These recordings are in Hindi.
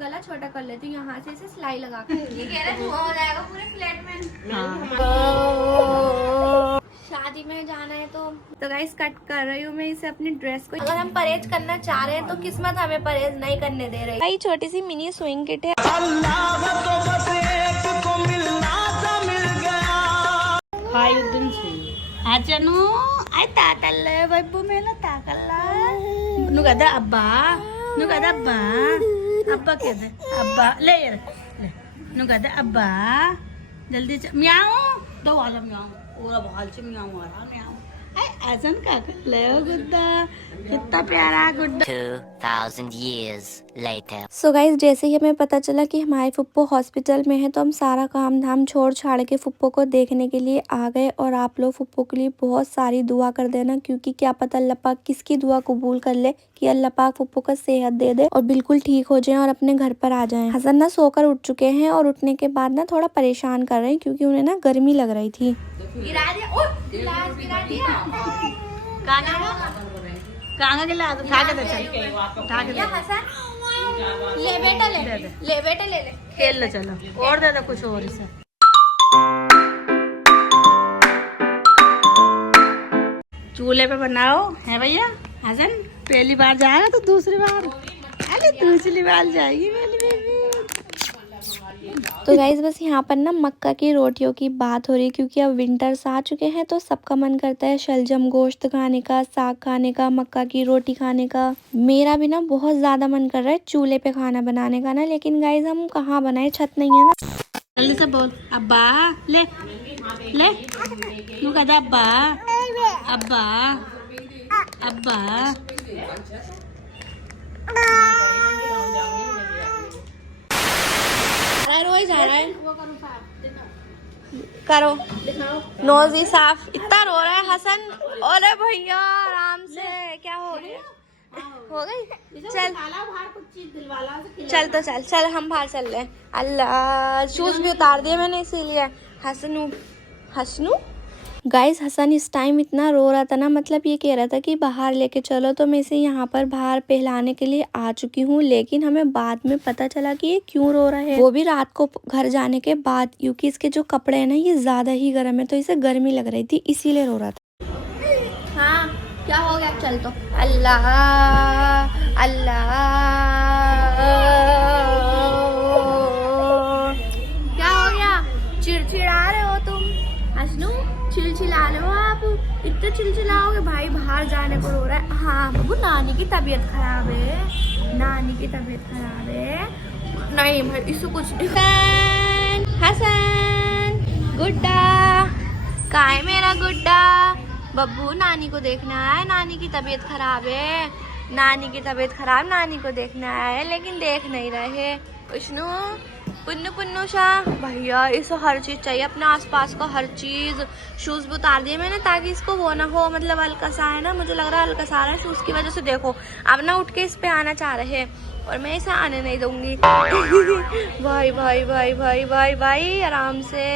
गला छोटा कर लेती हूँ, यहाँ से इसे सिलाई लगा कर। ये कह रहा धुआं हो जाएगा पूरे फ्लैट में। शादी में जाना है तो गाइस कट कर रही हूँ मैं इसे अपनी ड्रेस को। अगर हम परहेज करना चाह रहे हैं तो किस्मत हमें परहेज नहीं करने दे रही। भाई छोटी सी मिनी स्विंग किट है। అచ్చను అయి తాతల్లే వైపు మేల తాకల్లా నువ్వు కదా అబ్బా నువ్వు కదా అబ్బా అబ్బా కదా అబ్బా ले నువ్వు కదా అబ్బా जल्दी म्याऊ दो वाला म्याऊ पूरा बहाल से म्याऊ आ रहा म्याऊ ऐसा का कर ले गुड्डा कितना प्यारा गुड्डा 2000 years later सो गाइस जैसे ही हमें पता चला कि हमारे फुप्पो हॉस्पिटल में है तो हम सारा काम धाम छोड़ छाड़ के फुप्पो को देखने के लिए आ गए। और आप लोग फुप्पो के लिए बहुत सारी दुआ कर देना, क्योंकि क्या पता अल्लाह पाक किसकी दुआ कबूल कर ले कि अल्लाह पाक फुप्पो को सेहत दे दे और बिल्कुल ठीक हो जाए और अपने घर पर आ जाए। हसन ना सोकर उठ चुके हैं और उठने के बाद ना थोड़ा परेशान कर रहे हैं क्योंकि उन्हें ना गर्मी लग रही थी। कांगा के ला उठा के दे चल उठा के दे ले बेटा ले ले बेटा ले ले खेल ले चलो और दे दो कुछ और इसे। चूल्हे पे बनाओ है भैया हसन, पहली बार जाएगा तो दूसरी बार अरे दूसरी बार जाएगी मेरी बेबी। तो गाइस बस यहाँ पर ना मक्का की रोटियों की बात हो रही है क्योंकि अब विंटर्स आ चुके हैं तो सबका मन करता है शलजम गोश्त खाने का, साग खाने का, मक्का की रोटी खाने का। मेरा भी ना बहुत ज्यादा मन कर रहा है चूल्हे पे खाना बनाने का ना, लेकिन गाइस हम कहाँ बनाए, छत नहीं है ना। जल्दी से बोल अब्बा ले ले तू कहता अब्बा अब्बा अब्बा रोज आ रहा है करो नोज ही साफ। इतना रो रहा है हसन। अरे भैया आराम से, क्या हो गया? हो गई चल चल तो चल चल हम बाहर चल रहे हैं। अल्लाह शूज भी उतार दिए मैंने इसीलिए। हसनू हसनू गाइस हसन इस टाइम इतना रो रहा था ना, मतलब ये कह रहा था कि बाहर लेके चलो, तो मैं इसे यहाँ पर बाहर पहलाने के लिए आ चुकी हूँ। लेकिन हमें बाद में पता चला कि ये क्यों रो रहा है, वो भी रात को घर जाने के बाद, क्योंकि इसके जो कपड़े हैं ना ये ज्यादा ही गर्म है तो इसे गर्मी लग रही थी इसीलिए रो रहा था। हाँ क्या हो गया? चल तो अल्लाह अल्लाह क्या हो गया? चिड़चिड़ा रहे हो तुम हसनू, चिलचिला रहे हो आप, इतने चिलचिलाओगे भाई बाहर जाने को रो रहा है। हाँ बाबू नानी की तबीयत खराब है, नानी की तबीयत खराब है। नहीं भाई इसको कुछ हसन हसन गुड्डा कहाँ है मेरा गुड्डा? बब्बू नानी को देखना है, नानी की तबीयत खराब है, नानी की तबीयत खराब, नानी को देखना है लेकिन देख नहीं रहे। विष्णु पुन्नू पुन्नू शाह भैया इसको हर चीज चाहिए, अपने आसपास का हर चीज। शूज भी उतार दिए मैंने ताकि इसको वो ना हो, मतलब हल्का सा है ना, मुझे लग रहा है हल्का सा आ रहा है शूज की वजह से। देखो अब ना उठ के इस पे आना चाह रहे हैं और मैं इसे आने नहीं दूंगी। भाई भाई भाई भाई भाई भाई आराम से।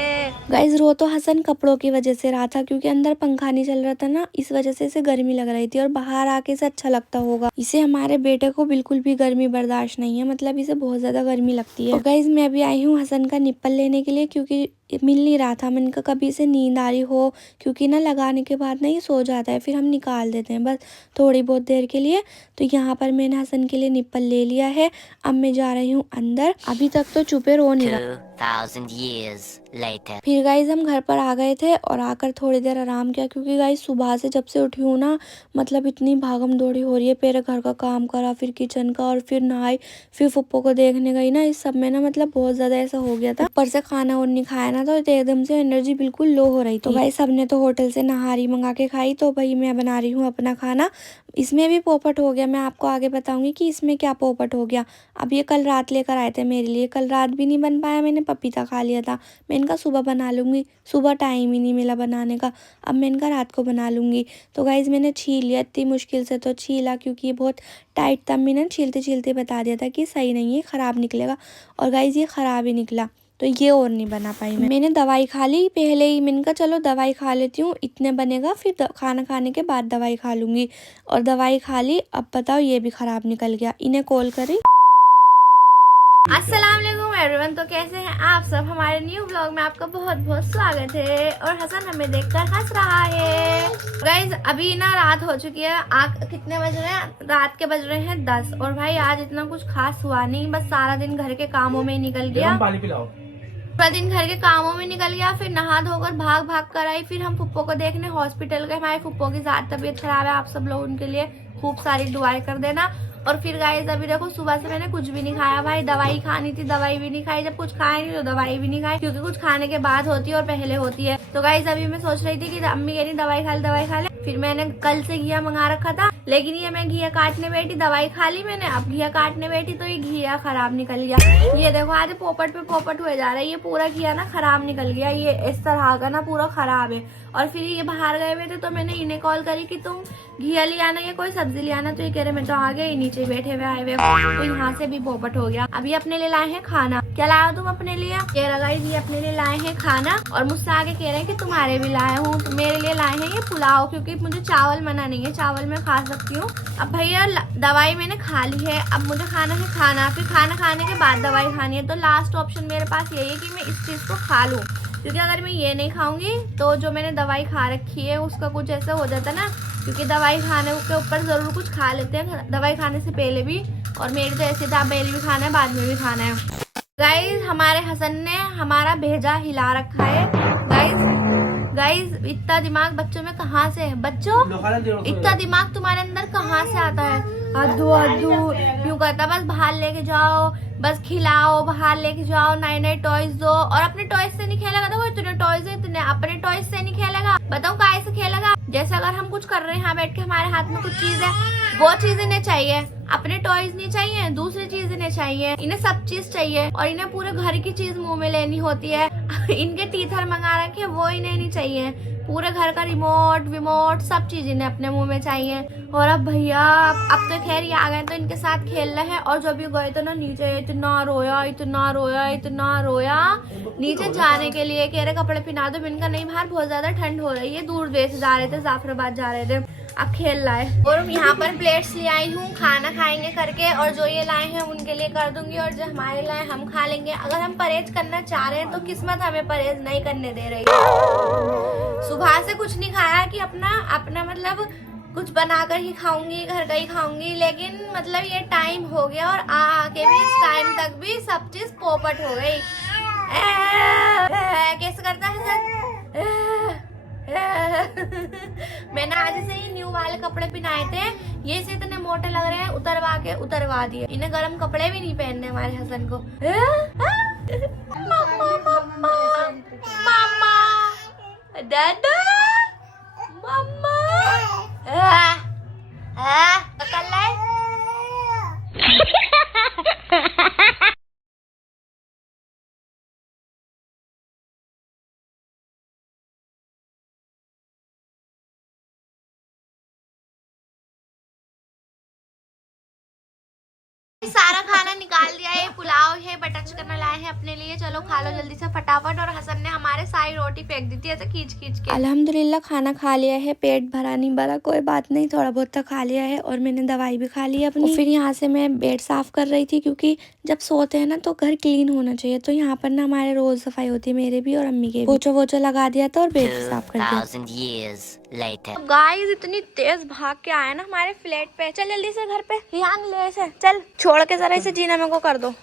गाइस रो तो हसन कपड़ों की वजह से रहा था क्योंकि अंदर पंखा नहीं चल रहा था ना, इस वजह से इसे गर्मी लग रही थी और बाहर आके इसे अच्छा लगता होगा। इसे हमारे बेटे को बिल्कुल भी गर्मी बर्दाश्त नहीं है, मतलब इसे बहुत ज्यादा गर्मी लगती है। तो गाइस मैं भी आई हूँ हसन का निप्पल लेने के लिए क्योंकि मिल नहीं रहा था। मैंने कहा कभी इसे नींद आ रही हो, क्योंकि ना लगाने के बाद ना ये सो जाता है, फिर हम निकाल देते हैं बस थोड़ी बहुत देर के लिए। तो यहाँ पर मैंने हसन के लिए निप्पल ले लिया है। अब मैं जा रही हूँ अंदर, अभी तक तो चुपे रो नहीं रहा। 2000 years later फिर गाइस हम घर पर आ गए थे और आकर थोड़ी देर आराम किया क्योंकि गाइस सुबह से जब से उठी हूँ ना, मतलब इतनी भागम दौड़ी हो रही है। पहले घर का काम करा, फिर किचन का, और फिर नहाई, फिर फुप्पो को देखने गई ना, इस सब में ना मतलब बहुत ज्यादा ऐसा हो गया था। ऊपर से खाना और नहीं खाया ना तो एकदम से एनर्जी बिल्कुल लो हो रही थी। तो भाई सबने तो होटल से नहारी मंगा के खाई, तो भाई मैं बना रही हूँ अपना खाना। इसमें भी पोपट हो गया, मैं आपको आगे बताऊंगी कि इसमें क्या पोपट हो गया। अब ये कल रात लेकर आए थे मेरे लिए, कल रात भी नहीं बन पाया, मैंने पपीता खा लिया था। मैं इनका सुबह बना लूंगी, सुबह टाइम ही नहीं मिला बनाने का, अब मैं इनका रात को बना लूंगी। तो गाइज मैंने छील लिया, इतनी मुश्किल से तो छीला क्योंकि ये बहुत टाइट था। मैंने छीलते छीलते बता दिया था कि सही नहीं है, ख़राब निकलेगा, और गाइज ये ख़राब ही निकला। तो ये और नहीं बना पाई मैंने दवाई खा ली पहले ही। मैंने कहा चलो दवाई खा लेती हूँ, इतने बनेगा, फिर खाना खाने के बाद दवाई खा लूंगी, और दवाई खा ली। अब बताओ ये भी ख़राब निकल गया। इन्हें कॉल करी अस्सलाम वालेकुम एवरीवन। तो कैसे हैं आप सब? हमारे न्यू ब्लॉग में आपका बहुत बहुत स्वागत है। और हसन हमें देखकर हंस रहा है। गाइज अभी ना रात हो चुकी है। कितने बज रहे हैं? रात के बज रहे हैं 10। और भाई आज इतना कुछ खास हुआ नहीं, बस सारा दिन घर के कामों में निकल गया। पानी पिलाओ। पूरा दिन घर के कामों में निकल गया। फिर नहा धोकर भाग भाग कर आई। फिर हम फुप्पो को देखने हॉस्पिटल गए। हमारे फुप्पो की ज्यादा तबीयत खराब है। आप सब लोग उनके लिए खूब सारी दुआएं कर देना। और फिर गाइस अभी देखो सुबह से मैंने कुछ भी नहीं खाया। भाई दवाई खानी थी, दवाई भी नहीं खाई। जब कुछ खाए नहीं तो दवाई भी नहीं खाई, क्योंकि कुछ खाने के बाद होती है और पहले होती है। तो गाइस अभी मैं सोच रही थी कि अम्मी कह रही दवाई खा ले। फिर मैंने कल से घिया मंगा रखा था, लेकिन ये मैं घिया काटने बैठी, दवाई खा ली मैंने। अब घिया काटने बैठी तो ये घिया खराब निकल गया। ये देखो आज पोपट पे पोपट हुए जा रहा है। ये पूरा घिया ना खराब निकल गया। ये इस तरह का ना पूरा खराब है। और फिर ये बाहर गए हुए थे तो मैंने इन्हें कॉल करी कि तुम घिया ले आना या कोई सब्जी ले आना। तो ये कह रहे मैं तो आ गए, नीचे बैठे हुए आए हुए। तो यहाँ से भी पोपट हो गया। अभी अपने लिए लाए हैं खाना। क्या लाए हो तुम अपने लिए? कह रहा ये अपने लिए लाए हैं खाना। और मुझसे आगे कह रहे हैं कि तुम्हारे भी लाए हूँ। तो मेरे लिए लाए हैं ये पुलाव, क्योंकि मुझे चावल मना नहीं है, चावल मैं खा सकती हूँ। अब भैया दवाई मैंने खा ली है, अब मुझे खाना है खाना। फिर खाना खाने के बाद दवाई खानी है। तो लास्ट ऑप्शन मेरे पास यही है कि मैं इस चीज को खा लूँ, क्योंकि अगर मैं ये नहीं खाऊंगी तो जो मैंने दवाई खा रखी है उसका कुछ ऐसा हो जाता ना। क्योंकि दवाई खाने के ऊपर जरूर कुछ खा लेते हैं, दवाई खाने से पहले भी। और मेरी तो ऐसे था, पहले भी खाना है बाद में भी खाना है। गाइज हमारे हसन ने हमारा भेजा हिला रखा है। गाइज इतना दिमाग बच्चों में कहाँ से है? बच्चों इतना दिमाग तुम्हारे अंदर कहाँ से आता है? अद्दू यूँ करता बस बाहर लेके जाओ, बस खिलाओ, बाहर लेके जाओ, नए नए टॉयज दो। और अपने टॉयज से नहीं खेलेगा। देखो इतने टॉयज है, इतने अपने टॉयज से नहीं खेलेगा। बताओ काय से खेलेगा? जैसे अगर हम कुछ कर रहे हैं यहाँ बैठ के, हमारे हाथ में कुछ चीज है, वो चीज इन्हें चाहिए। अपने टॉयज नहीं चाहिए, दूसरी चीज इन्हें चाहिए। इन्हें सब चीज चाहिए और इन्हें पूरे घर की चीज मुंह में लेनी होती है। इनके टीथर मंगा रखे वो इन्हें नहीं चाहिए। पूरे घर का रिमोट विमोट सब चीज इन्हें अपने मुंह में चाहिए। और अब भैया अब तो खैर ये आ गए तो इनके साथ खेल रहे हैं। और जब ये गए तो ना नीचे इतना रोया इतना रोया इतना रोया नीचे जाने के लिए। कह रहे कपड़े पहना दो। इनका नहीं, बाहर बहुत ज्यादा ठंड हो रही है। दूर देश जा रहे थे, जाफराबाद जा रहे थे। अब खेल रहा है। और यहाँ पर प्लेट्स ले आई हूँ, खाना खाएंगे करके। और जो ये लाए हैं उनके लिए कर दूंगी, और जो हमारे लाए हम खा लेंगे। अगर हम परहेज करना चाह रहे हैं तो किस्मत हमें परहेज नहीं करने दे रही। सुबह से कुछ नहीं खाया कि अपना मतलब कुछ बनाकर ही खाऊंगी, घर का ही खाऊंगी। लेकिन मतलब ये टाइम हो गया और आके भी इस टाइम तक भी सब चीज पोपट हो गई। कैसे करता है सर? मैंने आज से ही न्यू वाले कपड़े पहनाए थे, ये से इतने मोटे लग रहे हैं, उतरवा दिए। इन्हें गर्म कपड़े भी नहीं पहनने हमारे हसन को। मम्मा दादा मम्मा कर लाए। सारा खाना निकाल दिया है। पुलाव है, बटर चिकन लाए हैं अपने लिए। चलो खा लो जल्दी से फटाफट। और हसन ने हमारे सारी रोटी फेंक दी थी ऐसे खींच खींच के। अल्हम्दुलिल्लाह खाना खा लिया है। पेट भरा नहीं भरा कोई बात नहीं, थोड़ा बहुत तो खा लिया है। और मैंने दवाई भी खा ली है अपनी। फिर यहाँ से मैं बेड साफ कर रही थी, क्योंकि जब सोते हैं ना तो घर क्लीन होना चाहिए। तो यहाँ पर ना हमारे रोज सफाई होती है, मेरे भी और अम्मी के। पोछा वोछा लगा दिया था और बेड भी साफ कर दिया। 2000 years later. गाइस इतनी तेज भाग के आया ना हमारे फ्लैट पे। चल जल्दी से घर पे ध्यान ले से चल, छोड़ के जरा इसे जीना मेरे को कर दो।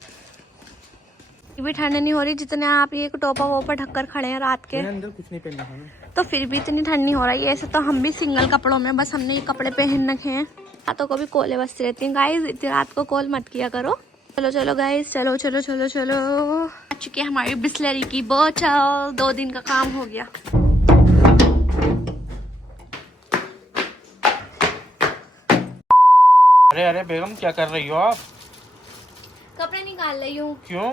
भी ठंड नहीं हो रही जितने आप ये टोपा वोपा ढककर खड़े हैं रात के। अंदर कुछ नहीं पहनना है तो फिर भी इतनी ठंड नहीं हो रही है। ऐसे तो हम भी सिंगल कपड़ों में, बस हमने ये कपड़े पहन रखे हैं। हाथों को भी कोले बसती रहती हैं। गाइस इतनी रात को कॉल मत किया करो। चलो चलो गाइस, चलो चलो चलो चलो। आ चुकी है हमारी बिस्लरी की बोतल। 2 दिन का काम हो गया। अरे अरे बेगम क्या कर रही हो आप? कपड़े निकाल रही हूँ। क्यों?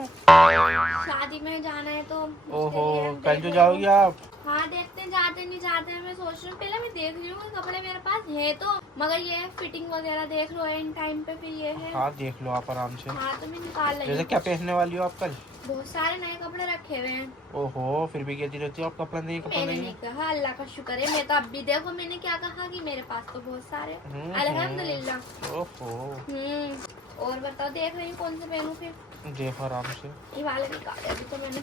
शादी में जाना है तो। ओहो कल जो जाओगी आप? हाँ देखते हैं जाते नहीं जाते हैं। मैं सोच रही हूँ पहले मैं देख रही हूँ कपड़े मेरे पास है तो, मगर ये फिटिंग वगैरह देख लो इन टाइम पे। फिर ये है। हाँ देख लो आप आराम से। हाँ तो मैं निकाल रही जैसे हूँ। क्या पहनने वाली हो आप कल? बहुत सारे नए कपड़े रखे हुए हैं। ओहो फिर भी कहती रहती हो आप कपड़ा नहीं कपड़ा मैंने नहीं। नहीं कहा, अल्लाह का शुक्र है। मैं तो अब भी देखो मैंने क्या कहा कि मेरे पास तो बहुत सारे अल्हम्दुलिल्लाह। ओहो और बताओ देख रही हूँ कौन से पहनूं फिर। देखो आराम से। ये वाले निकाले अभी तो मैंने,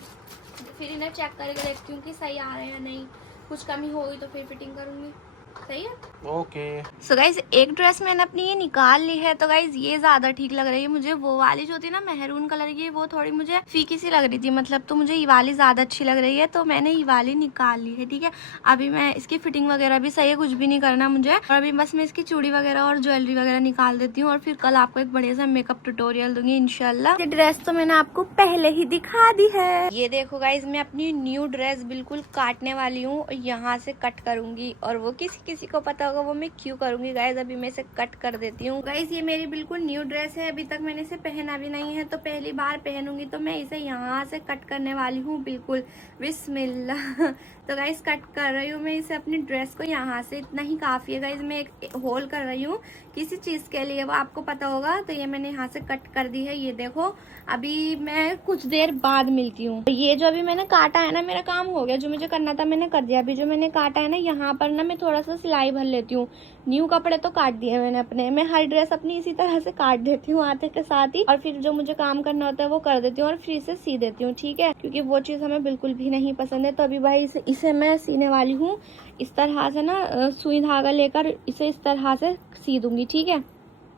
फिर इन्हें चेक करके देखती हूँ कि सही आ रहे हैं या नहीं, कुछ कमी होगी तो फिर फिटिंग करूँगी। सही है। ओके। सो गाइज एक ड्रेस मैंने अपनी ये निकाल ली है, तो गाइज ये ज्यादा ठीक लग रही है मुझे। वो वाली जो थी ना मेहरून कलर की, वो थोड़ी मुझे फीकी सी लग रही थी मतलब, तो मुझे ये वाली ज्यादा अच्छी लग रही है, तो मैंने ये वाली निकाल ली है। ठीक है, अभी मैं इसकी फिटिंग वगैरह भी सही है, कुछ भी नहीं करना मुझे, और अभी बस मैं इसकी चूड़ी वगैरह और ज्वेलरी वगैरह निकाल देती हूँ, और फिर कल आपको एक बढ़िया सा मेकअप ट्यूटोरियल दूंगी इंशाल्लाह। ये ड्रेस तो मैंने आपको पहले ही दिखा दी है। ये देखो गाइज, मैं अपनी न्यू ड्रेस बिल्कुल काटने वाली हूँ, यहाँ से कट करूंगी, और वो किसी किसी को पता होगा वो मैं क्यों करूंगी गाइज। अभी मैं इसे कट कर देती हूँ। गाइज ये मेरी बिल्कुल न्यू ड्रेस है, अभी तक मैंने इसे पहना भी नहीं है, तो पहली बार पहनूंगी, तो मैं इसे यहाँ से कट करने वाली हूँ बिल्कुल। बिस्मिल्लाह। तो गाइज कट कर रही हूँ मैं इसे, अपनी ड्रेस को यहाँ से, इतना ही काफी है गाइज। मैं एक होल कर रही हूँ किसी चीज के लिए, वो आपको पता होगा, तो ये मैंने यहाँ से कट कर दी है। ये देखो, अभी मैं कुछ देर बाद मिलती हूँ। ये जो अभी मैंने काटा है ना, मेरा काम हो गया, जो मुझे करना था मैंने कर दिया। अभी जो मैंने काटा है ना, यहाँ पर ना मैं थोड़ा सा सिलाई भर लेती हूँ। न्यू कपड़े तो काट दिए मैंने अपने, मैं हर ड्रेस अपनी इसी तरह से काट देती हूँ आते के साथ ही, और फिर जो मुझे काम करना होता है वो कर देती हूँ, और फिर से सी देती हूँ। ठीक है, क्योंकि वो चीज़ हमें बिल्कुल भी नहीं पसंद है। तो अभी भाई इसे मैं सीने वाली हूँ इस तरह से ना, सुई धागा लेकर इसे इस तरह से सी दूंगी। ठीक है,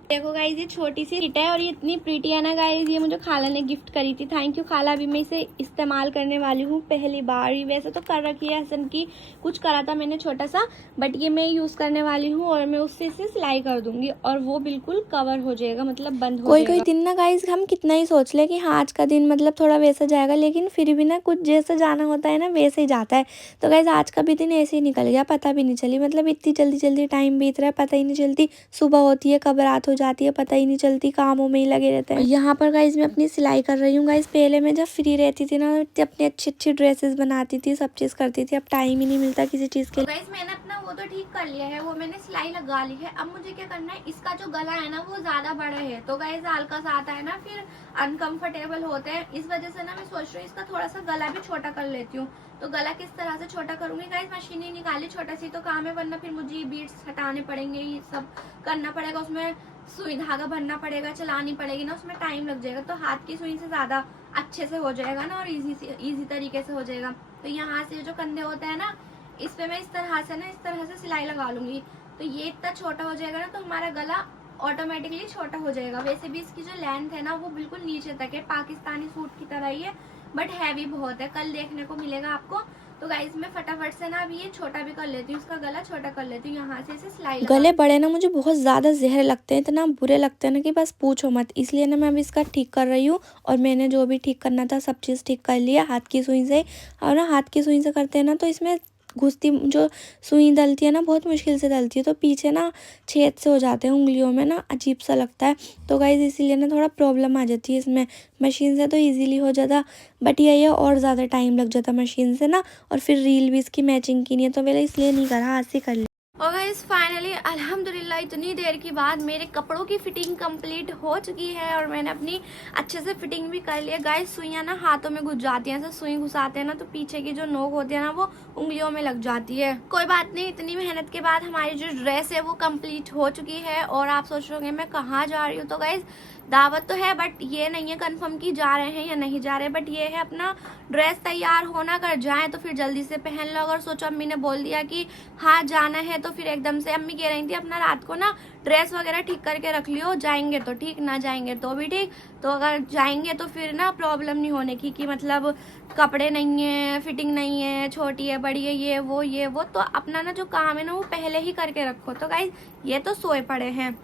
देखो गाइज ये छोटी सी किट है, और ये इतनी प्रीटी है ना गाइज, ये मुझे खाला ने गिफ्ट करी थी। थैंक यू खाला। अभी मैं इसे इस्तेमाल करने वाली हूँ पहली बार ही, वैसे तो कर रखी है हसन की, कुछ करा था मैंने छोटा सा, बट ये मैं यूज करने वाली हूँ, और मैं उससे इसे सिलाई कर दूंगी, और वो बिल्कुल कवर हो जाएगा, मतलब बंद हो जाएगा। कोई दिन ना गाइज हम कितना ही सोच ले कि हाँ आज का दिन मतलब थोड़ा वैसा जाएगा, लेकिन फिर भी ना कुछ जैसा जाना होता है ना वैसे ही जाता है। तो गाइज आज का भी दिन ऐसे ही निकल गया, पता भी नहीं चली, मतलब इतनी जल्दी जल्दी टाइम बीत रहा है, पता ही नहीं चलती। सुबह होती है कब रात हो जाती है पता ही नहीं चलती, कामों में ही लगे रहते हैं। यहाँ पर गाइज मैं अपनी सिलाई कर रही हूँ गाइज। पहले मैं जब फ्री रहती थी ना, अपनी अच्छी अच्छी ड्रेसेस बनाती थी, सब चीज करती थी, अब टाइम ही नहीं मिलता किसी चीज के लिए। गाइज मैंने अपना वो तो ठीक कर लिया है, वो मैंने सिलाई लगा ली है। अब मुझे क्या करना है, इसका जो गला है ना वो ज्यादा बड़ा है, तो गाइज हल्का सा आता है ना, फिर अनकंफर्टेबल होते हैं, इस वजह से ना मैं सोच रही हूँ इसका थोड़ा सा गला भी छोटा कर लेती हूँ। तो गला किस तरह से छोटा करूंगी गाइज, मशीन ही निकाली, छोटा सी तो काम है, वरना फिर मुझे बीड्स हटाने पड़ेंगे, ये सब करना पड़ेगा, उसमें सुई धागा भरना पड़ेगा, चलानी पड़ेगी ना, उसमें टाइम लग जाएगा। तो हाथ की सुई से ज्यादा अच्छे से हो जाएगा ना, और इजी तरीके से हो जाएगा। तो यहाँ से जो कंधे होते हैं ना, इस पे मैं इस तरह से सिलाई लगा लूंगी, तो ये इतना छोटा हो जाएगा ना, तो हमारा गला ऑटोमेटिकली छोटा हो जाएगा। वैसे भी इसकी जो लेंथ है ना वो बिल्कुल नीचे तक है, पाकिस्तानी सूट की तरह ही है, बट हैवी बहुत है, कल देखने को मिलेगा आपको। तो गाइस मैं फटाफट से ना अभी ये छोटा भी कर लेती हूँ, इसका गला छोटा कर लेती हूँ, यहाँ से इसे सिलाई गले बड़े ना मुझे बहुत ज़्यादा जहर लगते हैं, इतना बुरे लगते हैं ना कि बस पूछो मत। इसलिए ना मैं अभी इसका ठीक कर रही हूँ, और मैंने जो भी ठीक करना था सब चीज़ ठीक कर लिया हाथ की सुई से। और ना हाथ की सुई से करते हैं ना तो इसमें घुसती जो सुई डलती है ना बहुत मुश्किल से डलती है, तो पीछे ना छेद से हो जाते हैं उंगलियों में ना, अजीब सा लगता है। तो गाइस इसीलिए ना थोड़ा प्रॉब्लम आ जाती है इसमें। मशीन से तो इजीली हो जाता, बट ये और ज़्यादा टाइम लग जाता मशीन से ना, और फिर रील भी इसकी मैचिंग की नहीं है, तो मैंने इसलिए नहीं करा, हाथ से कर लिया। और गाइस फाइनली अल्हम्दुलिल्लाह इतनी देर के बाद मेरे कपड़ों की फिटिंग कंप्लीट हो चुकी है, और मैंने अपनी अच्छे से फिटिंग भी कर ली है। गाइस सुइयाँ ना हाथों में घुस जाती हैं, ऐसे सुई घुसाते हैं ना तो पीछे की जो नोक होती है ना वो उंगलियों में लग जाती है। कोई बात नहीं, इतनी मेहनत के बाद हमारी जो ड्रेस है वो कंप्लीट हो चुकी है। और आप सोच रहे होंगे मैं कहाँ जा रही हूँ, तो गाइस दावत तो है, बट ये नहीं है कंफर्म कि जा रहे हैं या नहीं जा रहे, बट ये है अपना ड्रेस तैयार होना, अगर जाए तो फिर जल्दी से पहन लो। अगर सोचो अम्मी ने बोल दिया कि हाँ जाना है, तो फिर एकदम से अम्मी कह रही थी अपना रात को ना ड्रेस वगैरह ठीक करके रख लियो, जाएंगे तो ठीक, ना जाएंगे तो भी ठीक। तो अगर जाएंगे तो फिर ना प्रॉब्लम नहीं होने की कि मतलब कपड़े नहीं है, फिटिंग नहीं है, छोटी है बड़ी है, ये वो। तो अपना ना जो काम है ना वो पहले ही करके रखो। तो गाइस ये तो सोए पड़े हैं,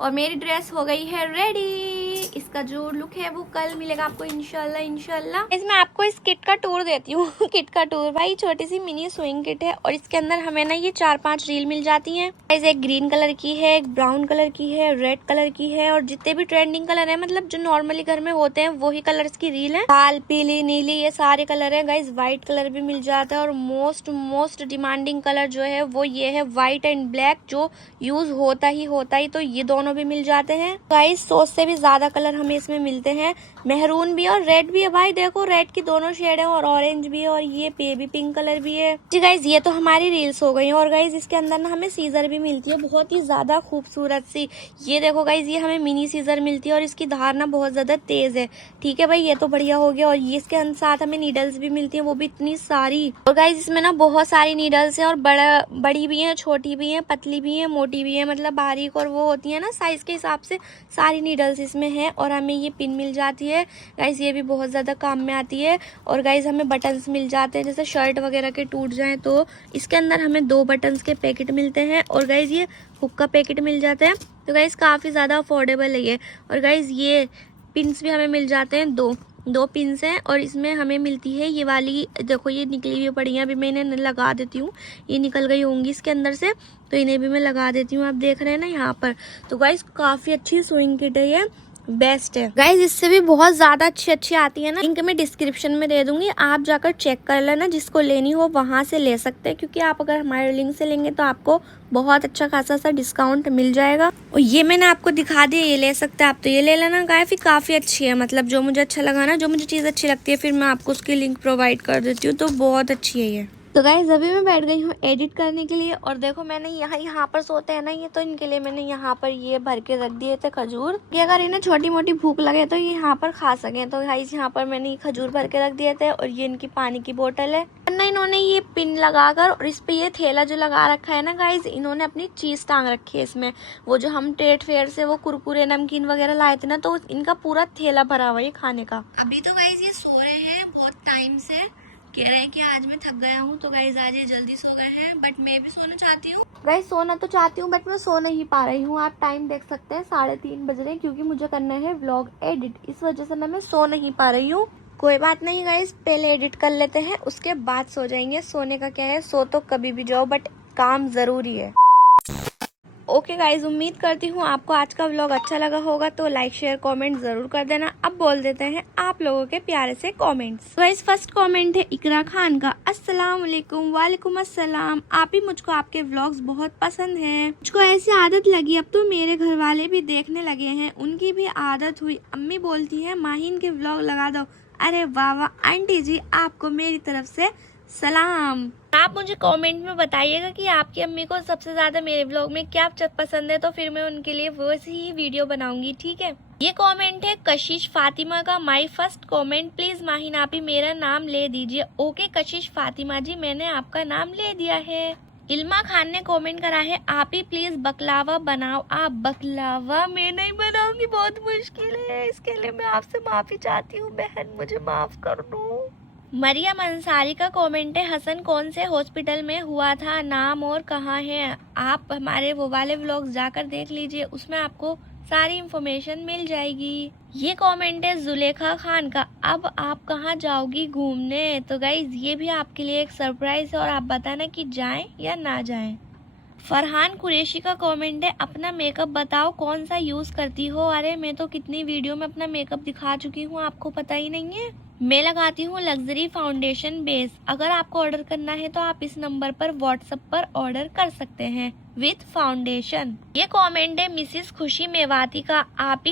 और मेरी ड्रेस हो गई है रेडी। इसका जो लुक है वो कल मिलेगा आपको इंशाल्लाह। इसमें आपको इस किट का टूर देती हूँ। किट का टूर भाई, छोटी सी मिनी स्विंग किट है, और इसके अंदर हमें ना ये 4-5 रील मिल जाती हैं। एक ग्रीन कलर की है, एक ब्राउन कलर की है, रेड कलर की है, और जितने भी ट्रेंडिंग कलर है, मतलब जो नॉर्मली घर में होते हैं वही कलर्स की रील है। लाल, पीली, नीली, ये सारे कलर है गाइज। व्हाइट कलर भी मिल जाता है, और मोस्ट डिमांडिंग कलर जो है वो ये है व्हाइट एंड ब्लैक, जो यूज होता ही तो ये दोनों भी मिल जाते हैं गाइस। 100 से भी ज्यादा कलर हमें इसमें मिलते हैं। मेहरून भी और रेड भी है भाई, देखो रेड की दोनों शेड है और ऑरेंज भी है और ये बेबी पिंक कलर भी है जी। गाइज ये तो हमारी रील्स हो गई और गाइज इसके अंदर ना हमें सीजर भी मिलती है, बहुत ही ज्यादा खूबसूरत सी। ये देखो गाइज ये हमें मिनी सीजर मिलती है और इसकी धार ना बहुत ज्यादा तेज है। ठीक है भाई, ये तो बढ़िया हो गया। और ये इसके साथ हमें नीडल्स भी मिलती है, वो भी इतनी सारी। और गाइज इसमें ना बहुत सारी नीडल्स है और बड़ी भी है, छोटी भी है, पतली भी है, मोटी भी है, मतलब बारीक और वो होती है ना साइज के हिसाब से सारी नीडल्स इसमें है। और हमें ये पिन मिल जाती है गाइज, ये भी बहुत ज्यादा काम में आती है। और गाइज हमें बटन्स मिल जाते हैं, जैसे शर्ट वगैरह के टूट जाए तो इसके अंदर हमें 2 बटन्स के पैकेट मिलते हैं। और गाइज ये हुक का पैकेट मिल जाता है, तो गाइज काफी ज्यादा अफोर्डेबल है ये। और गाइज ये पिन्स भी हमें मिल जाते हैं, दो पिन्स हैं। और इसमें हमें मिलती है ये वाली, देखो ये निकली हुई पड़ी है, अभी मैं इन्हें लगा देती हूँ, ये निकल गई होंगी इसके अंदर से, तो इन्हें भी मैं लगा देती हूँ। आप देख रहे हैं ना यहाँ पर। तो गाइज काफी अच्छी सोइंग किट है ये, बेस्ट है गाइज। इससे भी बहुत ज्यादा अच्छी आती है ना, लिंक मैं डिस्क्रिप्शन में दे दूंगी, आप जाकर चेक कर लेना, जिसको लेनी हो वहां से ले सकते हैं। क्योंकि आप अगर हमारे लिंक से लेंगे तो आपको बहुत अच्छा खासा सा डिस्काउंट मिल जाएगा। और ये मैंने आपको दिखा दिया, ये ले सकते हैं आप, तो ये ले लेना। काफी अच्छी है, मतलब जो मुझे अच्छा लगा ना, जो मुझे चीज अच्छी लगती है फिर मैं आपको उसकी लिंक प्रोवाइड कर देती हूँ, तो बहुत अच्छी है ये। तो गाइज अभी मैं बैठ गई हूँ एडिट करने के लिए। और देखो मैंने यहाँ पर सोते हैं ना ये, तो इनके लिए मैंने यहाँ पर ये भर के रख दिए थे खजूर, कि अगर इन्हें छोटी मोटी भूख लगे तो ये यहाँ पर खा सकें। तो गाइज यहाँ पर मैंने खजूर भर के रख दिए थे। और ये इनकी पानी की बोतल है। ना इन्होंने ये पिन लगाकर और इस पे ये थैला जो लगा रखा है ना गाइज, इन्होंने अपनी चीज टांग रखी है इसमें। वो जो हम ट्रेड फेयर से वो कुरकुरे नमकीन वगैरह लाए थे ना, तो इनका पूरा थैला भरा हुआ है खाने का। अभी तो गाइज ये सो रहे हैं बहुत टाइम से, कह रहे हैं कि आज मैं थक गया हूँ, तो गाइज आज ये जल्दी सो गए हैं। बट मैं भी सोना चाहती हूँ गाइज, सोना तो चाहती हूँ बट मैं सो नहीं पा रही हूँ। आप टाइम देख सकते हैं 3:30 बज रहे हैं, क्योंकि मुझे करना है व्लॉग एडिट, इस वजह से ना मैं सो नहीं पा रही हूँ। कोई बात नहीं गाइज, पहले एडिट कर लेते हैं उसके बाद सो जाएंगे। सोने का क्या है, सो तो कभी भी जाओ, बट काम जरूरी है। ओके गाइज, उम्मीद करती हूँ आपको आज का व्लॉग अच्छा लगा होगा, तो लाइक शेयर कमेंट जरूर कर देना। अब बोल देते हैं आप लोगों के प्यारे से कमेंट्स। गाइज फर्स्ट कमेंट है इकरा खान का, अस्सलाम वालेकुम। वालेकुम अस्सलाम। आप ही मुझको आपके व्लॉग्स बहुत पसंद हैं, मुझको ऐसी आदत लगी, अब तो मेरे घर वाले भी देखने लगे हैं, उनकी भी आदत हुई। अम्मी बोलती है माहीन के व्लॉग लगा दो। अरे वाह वाह आंटी जी, आपको मेरी तरफ से सलाम। आप मुझे कमेंट में बताइएगा कि आपकी अम्मी को सबसे ज्यादा मेरे व्लॉग में क्या पसंद है, तो फिर मैं उनके लिए वैसे ही वीडियो बनाऊंगी, ठीक है। ये कमेंट है कशिश फातिमा का, my first comment, please Mahin आप ही मेरा नाम ले दीजिए। ओके कशिश फातिमा जी, मैंने आपका नाम ले दिया है। इल्मा खान ने कमेंट करा है, आप ही प्लीज बकलावा बनाओ। आप बकलावा मैं नहीं बनाऊंगी, बहुत मुश्किल है, इसके लिए मैं आपसे माफी चाहती हूँ बहन, मुझे माफ कर दो। मरियम अंसारी का कमेंट है, हसन कौन से हॉस्पिटल में हुआ था, नाम और कहाँ है। आप हमारे वो वाले व्लॉग्स जाकर देख लीजिए, उसमें आपको सारी इंफॉर्मेशन मिल जाएगी। ये कमेंट है जुलेखा खान का, अब आप कहाँ जाओगी घूमने। तो गाइज ये भी आपके लिए एक सरप्राइज है, और आप बताना कि जाएं या ना जाएं। फरहान कुरैशी का कमेंट है, अपना मेकअप बताओ कौन सा यूज करती हो। अरे मैं तो कितनी वीडियो में अपना मेकअप दिखा चुकी हूँ, आपको पता ही नहीं है। मैं लगाती हूँ लग्जरी फाउंडेशन बेस। अगर आपको ऑर्डर करना है तो आप इस नंबर पर व्हाट्सएप पर ऑर्डर कर सकते हैं विथ फाउंडेशन। ये कमेंट है मिसिस खुशी मेवाती का, आप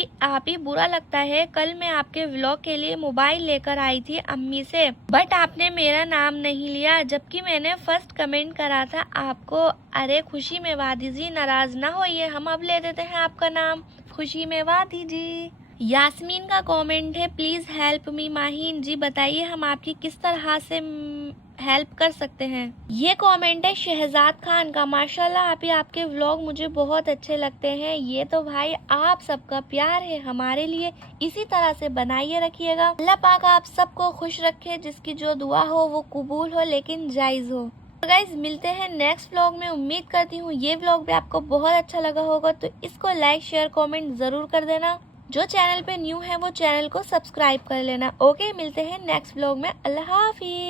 ही बुरा लगता है, कल मैं आपके व्लॉग के लिए मोबाइल लेकर आई थी अम्मी से, बट आपने मेरा नाम नहीं लिया, जबकि मैंने फर्स्ट कमेंट करा था आपको। अरे खुशी मेवाती जी नाराज ना होइए, हम अब ले देते हैं आपका नाम, खुशी मेवाती जी। यास्मीन का कमेंट है, प्लीज हेल्प मी माहीन जी, बताइए हम आपकी किस तरह से हेल्प कर सकते हैं। ये कमेंट है शहजाद खान का, माशाल्लाह आप ही आपके व्लॉग मुझे बहुत अच्छे लगते हैं। ये तो भाई आप सबका प्यार है हमारे लिए, इसी तरह से बनाइए रखिएगा। अल्लाह पाक आप सबको खुश रखे, जिसकी जो दुआ हो वो कबूल हो, लेकिन जायज हो। तो गाइज मिलते हैं नेक्स्ट व्लॉग में। उम्मीद करती हूँ ये व्लॉग भी आपको बहुत अच्छा लगा होगा, तो इसको लाइक शेयर कमेंट जरूर कर देना। जो चैनल पे न्यू है वो चैनल को सब्सक्राइब कर लेना। ओके मिलते हैं नेक्स्ट व्लॉग में। अल्लाह हाफिज।